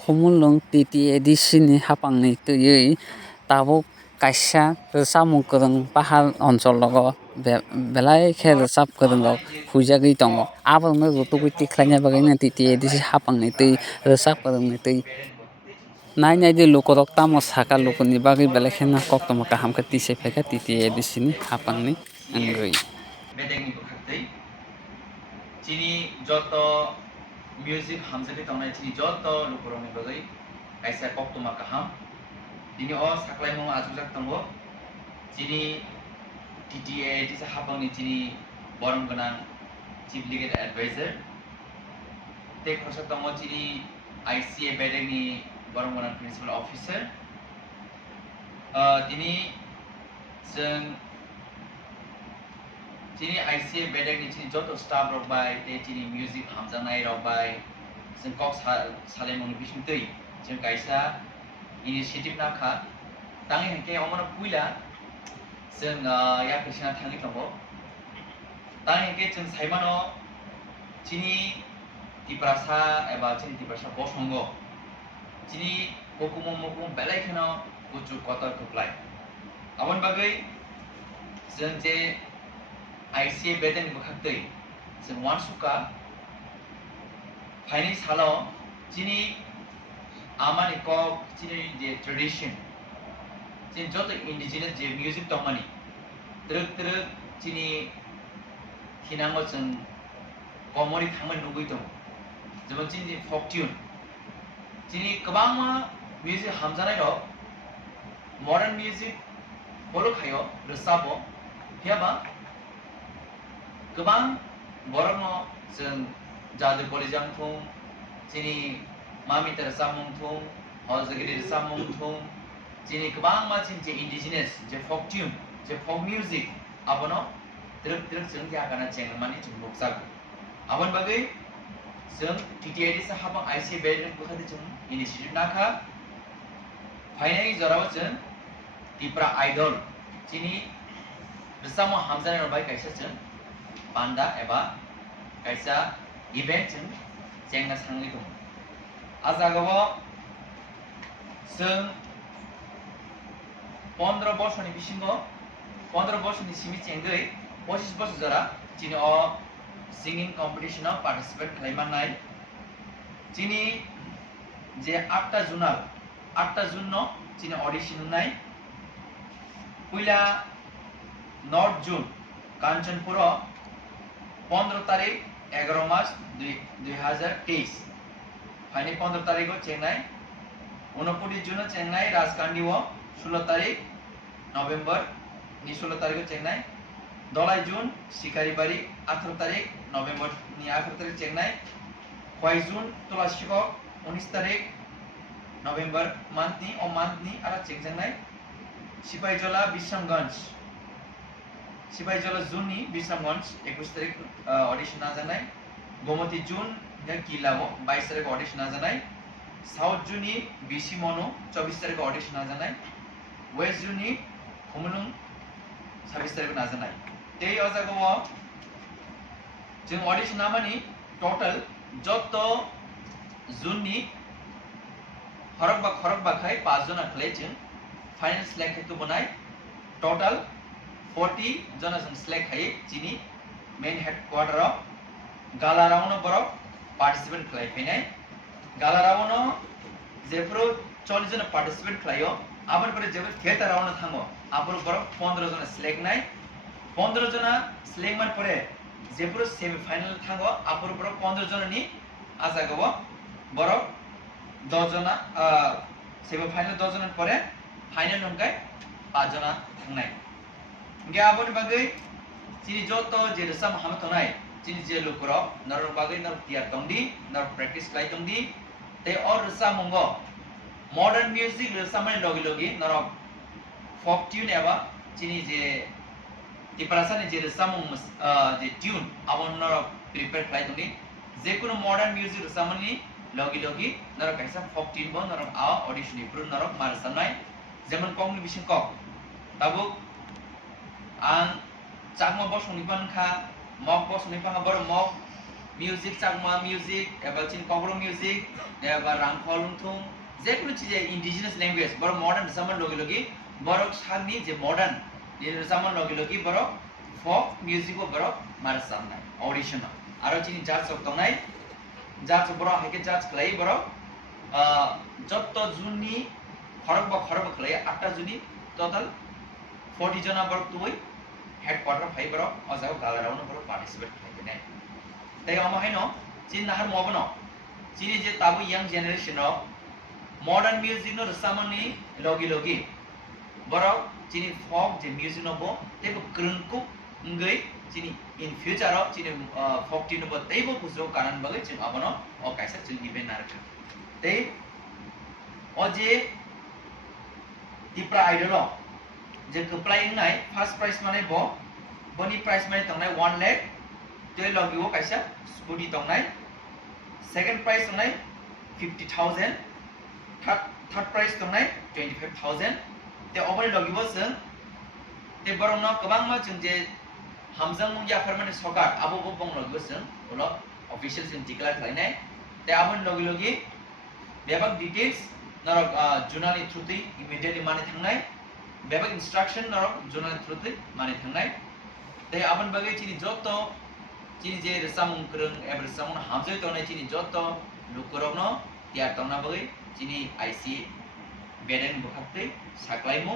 khumulung TTAADC ni hapangni tui tabuk kaisa rwchapmung kwrwng pahar onchol rogo belai khe rwchap kwrwng rok huijagui tongo aboni rutugui tiklaina bagui TTAADC hapangni tui rwchap kwrwng ni tui nainai de lukurok tamo saka lukurni bagui belai kheno koktoma kaham khe tisai faikha TTAADC ni hapangni wngwi chini joto music hamjagui tongnai chini joto lukurokni bagui kaisa koktoma kaham dini o saklaimung achukjak tongo chini TTAADC hapangni chini borong gwnang chief legal advisor tei khorsa tongo chini ICA bedekni borong gwnang principal officer tini जों chini ICA bedekni chini joto staff rok bai tei chini music hamjaknai rok bai जों kok salimungni bisingtwi जों kaisa initiative nakha tangi hengke omono puila जों yakrisina thangi tongo tangi hengke जों saimano chini tiprasa eba chini tiprasa bosongo chini hukum belai kheno kuchu kotor kuplai abon bagui जों je ICA bedeni bukhaktwi जों wansuka phaini salo chini amani kok chini je tradition chini joto indigenous je music tongmani truk chini thinango जों komori thangmani nugui tongo jemon chini folk tune chini kwbangma music hamjanai rok modern music follow khayo rwchapbo phiaba गोबां borokno जों jadu kolijang thung chini mami rwchapmung thung hojagiri rwchapmung thung chini kwbangma chini je indigenous je folk tune je folk music abono truk जों yakana chengmani जों nukjago abon bagui जों TTAADC hapang ICA bedeni bukhati जों initiative nakha phainai jorao जों Tipra Idol chini rwchapmung hamjanai rok bai kaisa जों panda eba kaisa event जों chengkha sangli dong ajagao जों 15 borsoni bisingo 15 borsoni simi chengui 25 borsor jora chini o singing competition o participate khlaimanai chini je 8 June no chini audition nai puila North June Kanchanpur 15 तारिख 11 मार्च 2023 फाइने 15 तारिख को चेन्नई 29 जून चेन्नई राजकांडी 16 तारिख नवेम्बर 16 तारिख को चेन्नई दलाई जून शिकारीबाड़ी 18 तारिख नवेम्बर 18 तारिख चेन्नई खोई जून तुलासीको 19 तारिख नवेम्बर मंथनी आरा चेन्नई सिपाहीजला विश्रामगंज जून नि विश्रामगंज 21 तारिख ऑडिशन नाजानाय गोमती जून किलाबो 22 तारिख ऑडिशन नाजानाय साउथ जून नि बीसी मनो 24 तारिख ऑडिशन नाजानाय वेस्ट जून नि खुमलुंग 26 तारिख नाजानाय तेई अजागो जों ऑडिशन नामानि टोटल जत जून नि खरक बाखाय 5 जना खलै जों फाइनल सिलेक्ट तो बनाय टोटल 40 जना जों सिलेक्ट खायो चिनी मेन हेडक्वार्टर गालारावनो बरक पार्टिसिपेट खालायफैनाय गालारावनो जेफोरो 40 जना पार्टिसिपेट खालायो आबोनफोर जेबो थिएटारावनो थाङो आबोर बरक 15 जना सिलेक्ट नाय 15 जना सिलेक्ट मान परे जेफोरो सेमी फाइनल थाङो आबोर बरक 15 जना नि आजागो बरक 10 जना सेमी फाइनल 10 जना परे फाइनल नंगाय 5 जना थांनाय गे आबोनि बागै चिनि जतो जे रसाम हाम थनाय चिनि जे लुकुरक नर बागै नर तियार तंगदि नर प्रेक्टिस खालाय तंगदि ते और रसामंगो मॉडर्न म्यूजिक रसामनि लगी नर folk tune एबा चिनि जे तिप्रासानि जे रसामंग जे ट्यून आबन नर प्रिपेयर खालाय तंगदि जेकुनो मॉडर्न म्यूजिक रसामनि लगी नर कैसा folk tune बो नर आ ऑडिशन इप्रू नर मारसानाय जेमन कंगनि बिसिं कक ताबुक आं चाकमा बसनिपानखा मग बसनिपानखा बर मग মিউজিক চাকমা মিউজিক এবা চিন কংগ্রং মিউজিক এবা রাংখল লুংথুং যে কোনো চিজে ইন্ডিজিনাস ল্যাঙ্গুয়েজ বড় মডার্ন সামান লগে লগে বড় সাগনি যে মডার্ন সামান লগে লগে বড় ফক মিউজিক ও বড় মার সামনাই অডিশন আরো চিনি জাজ অফ তংনাই জাজ বড় হেকে জাজ ক্লাই বড় যত জুনি খরব ক্লাই 8টা জুনি টোটাল 40 জনা বড় তুই হেডকোয়ার্টার ফাই বড় অজাও গালারাউন বড় পার্টিসিপেট খাইতে নাই তাই আমাহাইনো চিন নাহার মবনো চিনি যে তাবু ইয়াং জেনারেশন মডার্ন মিউজিক নো রসামনি লगी लगी বড় চিনি ফক যে মিউজিক নবো তেবো গ্রুনকু ngei চিনি ইন ফিউচার চিনি ফক টিনবো তেবো বুঝরো কারণ বাগে চিন আবনো ও কাইসা চিন ইভেন্ট নারকা তেই ও যে টিপ্রা আইডল যে কপ্লাইং নাই ফার্স্ট প্রাইজ মানে বনি প্রাইজ মানে তংনাই 1 লাখ তেই লগিও কাইসা स्कूटी तंगनाय सेकंड प्राइज तंगनाय 50,000 थर्ड प्राइज तंगनाय 25,000 ते अबनि लगिबो जों ते बरंनो गोबां मा जों जे हामजों मुंगिया फोरमाने सरकार आबो बं लगिबो जों उलो अफिशियल जों डिक्लेयार खालायनाय ते आबनि लगी बेबाक डिटेल्स नरक जुनालि थ्रुति इमिडियेटलि माने थांनाय बेबाक इंस्ट्रक्शन नरक जुनालि थ्रुति माने थांनाय ते आबनि बागै चिनि जत चिनी जे रसामुं करं एबा रसामुं हामजोय तंनाय चिनी जत लुकुरकनो तियार तंना बागै चिनी आईसी बेदेन बुखाक्तै साख्लायमु